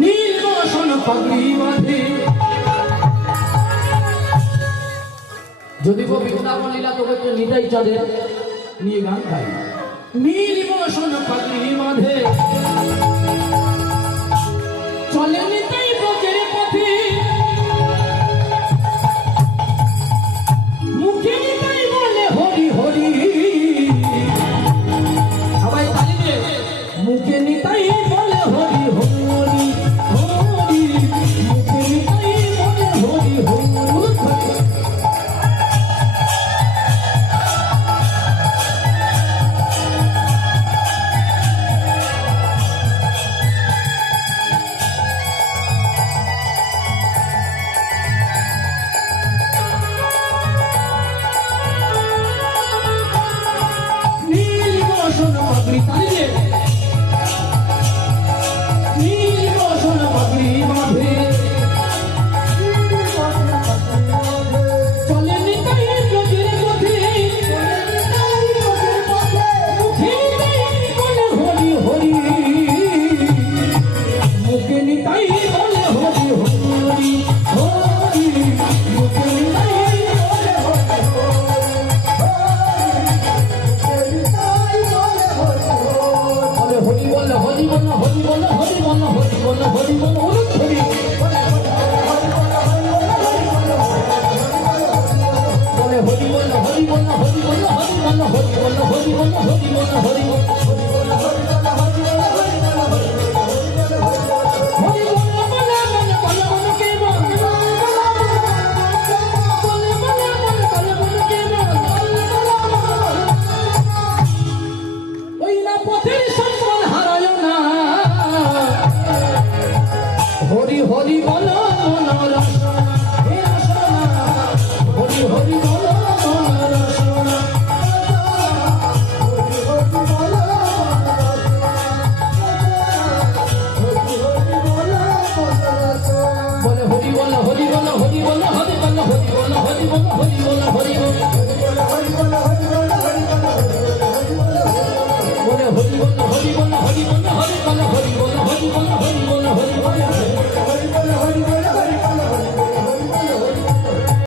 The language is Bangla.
নীলবসন পাগড়ি বাঁধে। যদি গো বৃন্দাবন লীলা তবে তো নিতাই চাঁদের নিয়ে গান গাই। নীলবসন পাগড়ি বাঁধে চলে নিতাই ব্রজের পথে, মুখে নিতাই বলে হরি হরি। সবাই তালি দিয়ে মুখে নিতাই বলে হরি হরি হরি, মুখে নিতাই বলে হরি হরি। নীলবসন পাগড়ি তালি দিয়ে নীলবসন পাগড়ি বাঁধে চলে নিতাই ব্রজের পথে, মুখে নিতাই বলে হরি হরি, মুখে নিতাই বলে হরি হরি হরি, মুখে নিতাই বলে হরি হরি বল হরি বল হরি বল হরি বল হরি বল হরি বল হরি বলে হরি বল হরি বল হরি বল হরি বল হরি বল হরি বল হরি বল হরি বল হরি হরি বল মন রসনা, হে রসনা হরি হরি বল মন রসনা, হরি হরি বল বলে হরি বল হরি বল হরি বল হরি বল হরি বল হরি বল হরি বল হরি বল হরি বল হরি বল হরি